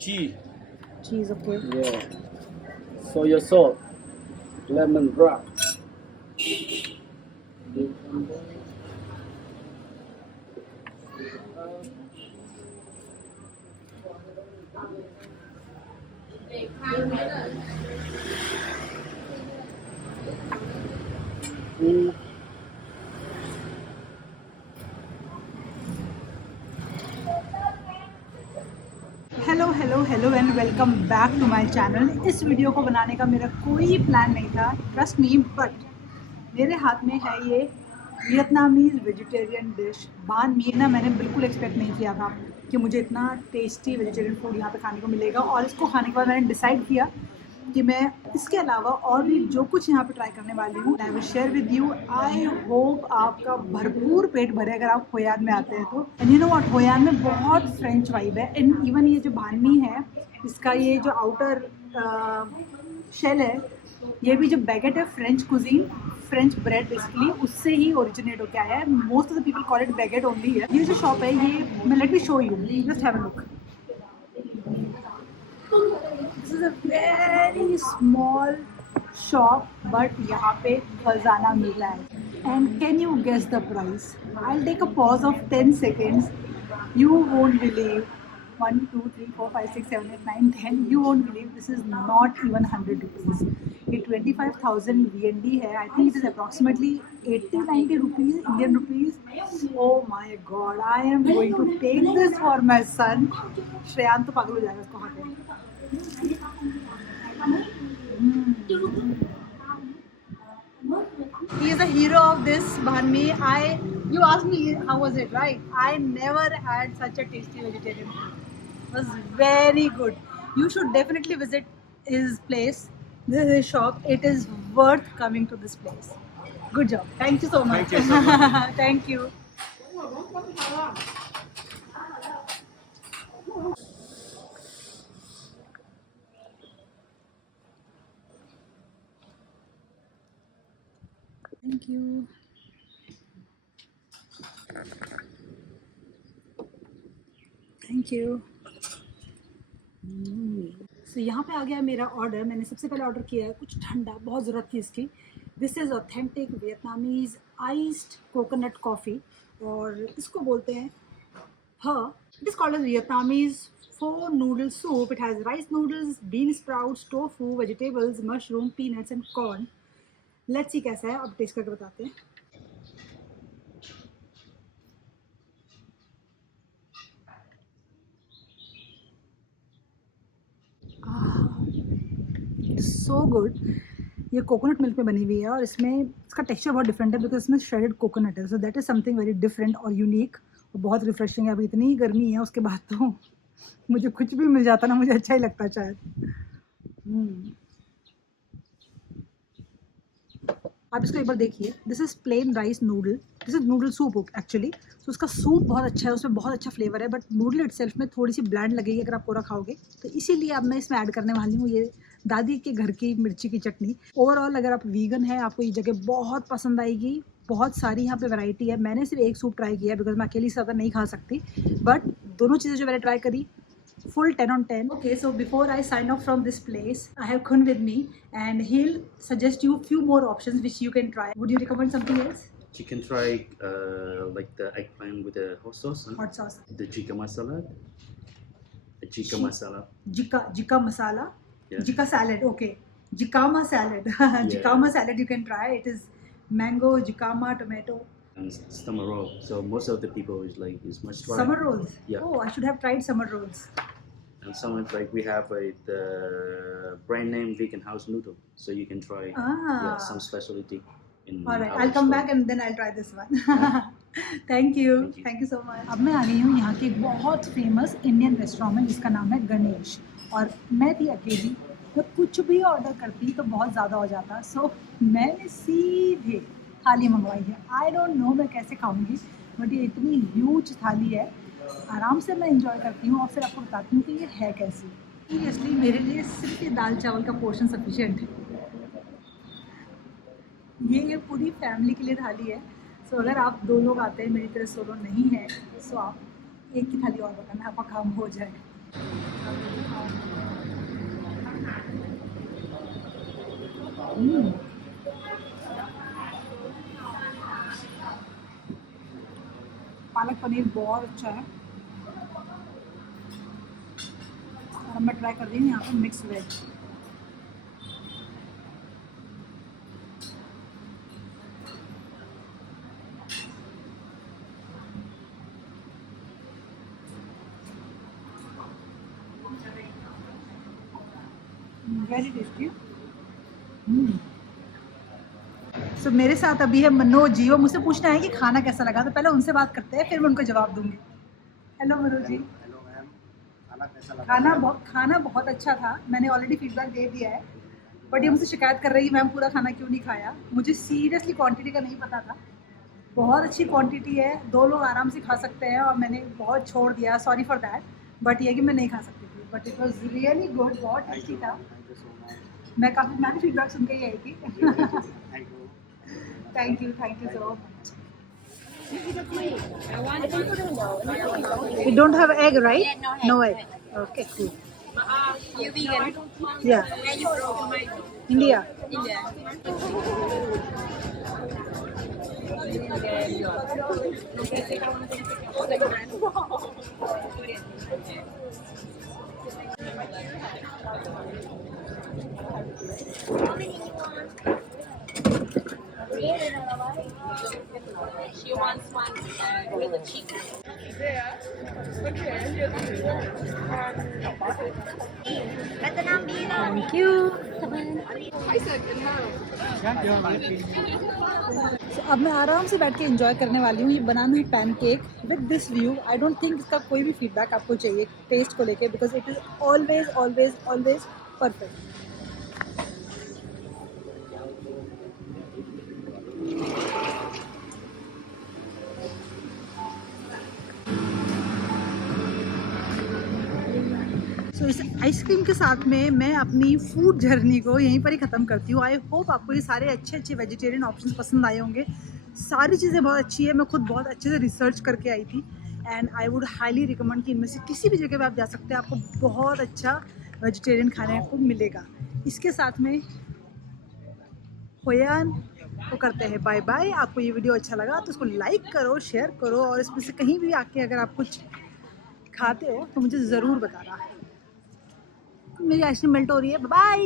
cheese. Cheese, okay. Yeah. Soya sauce, lemongrass. Mm. Hello hello hello and welcome back to my channel. इस video को बनाने का मेरा कोई प्लान नहीं था, ट्रस्ट मी, बट मेरे हाथ में है ये वियतनामीज वेजिटेरियन डिश बान मी। ना मैंने बिल्कुल एक्सपेक्ट नहीं किया था कि मुझे इतना टेस्टी वेजिटेरियन फूड यहाँ पे खाने को मिलेगा, और इसको खाने के बाद मैंने डिसाइड किया कि मैं इसके अलावा और भी जो कुछ यहाँ पे ट्राई करने वाली हूँ I will share with you. I hope आपका भरपूर पेट भरे अगर आप होयान में आते हैं तो। And you know what, Hoi An में बहुत फ्रेंच वाइब है। एंड इवन ये जो बान मी है, इसका ये जो आउटर शेल है, ये भी जो बैगेट है, French cuisine, French bread basically उससे ही ओरिजिनेट होकर आया है। Most of the people call it baguette only है। ये जो शॉप है, ये मैं let me show you, just have a look. This is a very small shop, but यहाँ पे खजाना मिल रहा है। And can you guess the price? I take a pause of 10 seconds. You won't believe. 1 2 3 4 5 6 7 8 9 10. You won't believe this is not even 100 rupees. ये 25,000 VND है. I think it is approximately 80-90 rupees, Indian rupees. Oh my god, I am going to take this for my son. श्रेयांत तो पागल हो जाएगा इसको खा के। He is a hero of this banh mi. You asked me how was it, right? I never had such a tasty vegetarian food. It was very good. You should definitely visit his place. This is his shop. It is worth coming to this place. Good job. Thank you so much. Thank you so much. Thank you. Thank you. Thank you. So, यहाँ पे आ गया मेरा order. मैंने सबसे पहले order किया है कुछ ठंडा, बहुत ज़रूरत थी इसकी। This is authentic Vietnamese iced coconut coffee, और इसको बोलते हैं it is called as Vietnamese pho noodle soup. It has rice noodles, bean sprouts, tofu, vegetables, mushroom, peanuts and corn. Let's see कैसा है, अब टेस्ट करके बताते हैं। So good. ये कोकोनट मिल्क में बनी हुई है, और इसमें इसका टेक्सचर बहुत डिफरेंट है बिकॉज इसमें श्रेडेड कोकोनट है। So that is something very different और यूनिक, और बहुत रिफ्रेशिंग है। अभी इतनी गर्मी है, उसके बाद तो मुझे कुछ भी मिल जाता ना, मुझे अच्छा ही लगता शायद। आप इसको एक बार देखिए। This is plain rice noodle, this is noodle soup actually. So उसका सूप बहुत अच्छा है, उसमें बहुत अच्छा फ्लेवर है, बट नूडल इटसेल्फ में थोड़ी सी ब्लैंड लगेगी अगर आप पूरा खाओगे, तो इसीलिए अब मैं इसमें ऐड करने वाली हूँ ये दादी के घर की मिर्ची की चटनी। ओवरऑल अगर आप वीगन हैं, आपको ये जगह बहुत पसंद आएगी। बहुत सारी यहाँ पे वैरायटी है। मैंने सिर्फ एक सूप ट्राई किया है बिकॉज मैं अकेली ज़्यादा नहीं खा सकती, बट दोनों चीज़ें जो मैंने ट्राई करी, full 10 on 10. Okay, so before I sign off from this place, I have Khun with me, and he'll suggest you few more options which you can try. Would you recommend something else? You can try like the eggplant with the hot sauce. Hot sauce. The jika masala. The jika masala. Jika masala. Yeah. Jika salad. Okay. Jikama salad. Jikama salad you can try. It is mango, jikama, tomato. And summer roll. So most of the people is must try. Summer rolls. Yeah. Oh, I should have tried summer rolls. And some like we have the brand name Vegan House Noodle, so you can try. Yeah, some specialty. All right, I'll come back and then I'll try this one. Thank you so much. अब मैं आ गई हूँ यहाँ के एक बहुत famous Indian restaurant में जिसका नाम है गणेश, और मैं थी अकेली, तो कुछ भी ऑर्डर करती तो बहुत ज़्यादा हो जाता। सो मैंने सीधे थाली मंगवाई है। आई डोंट नो मैं कैसे खाऊंगी, बट ये इतनी ह्यूज थाली है, आराम से मैं इंजॉय करती हूँ, और फिर आपको बताती हूँ कि ये है कैसी। सीरियसली मेरे लिए सिर्फ ये दाल चावल का पोर्शन सफिशिएंट है। ये पूरी फैमिली के लिए थाली है। सो अगर आप 2 लोग आते हैं, मेरी तरह सोलो नहीं है, सो आप एक की थाली ऑर्डर करना, आपका काम हो जाए। पालक पनीर बहुत अच्छा है। और मैं ट्राई कर रही हूँ यहाँ पे mix veg. Very tasty. So मेरे साथ अभी है मनोज जी। वो मुझसे पूछना है कि खाना कैसा लगा, तो पहले उनसे बात करते हैं, फिर मैं उनको जवाब दूंगी। Hello Manoj ji. Hello ma'am, खाना कैसा लगा? खाना बहुत अच्छा था। मैंने ऑलरेडी फीडबैक दे दिया है, बट ये मुझसे शिकायत कर रही है मैम पूरा खाना क्यों नहीं खाया। मुझे सीरियसली क्वांटिटी का नहीं पता था। बहुत अच्छी क्वांटिटी है, 2 लोग आराम से खा सकते हैं, और मैंने बहुत छोड़ दिया, सॉरी फॉर दैट। बट ये कि मैं नहीं खा सकती थी, but it was really good, बहुत टेस्टी था। मैं भी फीडबैक सुन के ही आई थी। Thank you so much. You don't have egg, right? Yeah, no egg. No egg. Okay, cool. You vegan? Yeah, Where you from? India. India. She wants one with the chicken. Thank you. So, अब मैं आराम से बैठ के enjoy करने वाली हूँ ये banana pancake with this view. I don't think इसका कोई भी फीडबैक आपको चाहिए टेस्ट को लेके, because it is always always always perfect. So इस आइसक्रीम के साथ में मैं अपनी फूड जर्नी को यहीं पर ही ख़त्म करती हूँ। आई होप आपको ये सारे अच्छे अच्छे वेजिटेरियन ऑप्शंस पसंद आए होंगे। सारी चीज़ें बहुत अच्छी है, मैं खुद बहुत अच्छे से रिसर्च करके आई थी, and I would highly recommend कि इनमें से किसी भी जगह पे आप जा सकते हैं, आपको बहुत अच्छा वेजिटेरियन खाने को मिलेगा। इसके साथ में होयान को करते हैं बाय बाय। आपको ये वीडियो अच्छा लगा तो इसको लाइक करो, शेयर करो, और इसमें से कहीं भी आके अगर आप कुछ खाते हो तो मुझे ज़रूर बताना। मेरी आइसक्रीम मेल्ट हो रही है। बाय।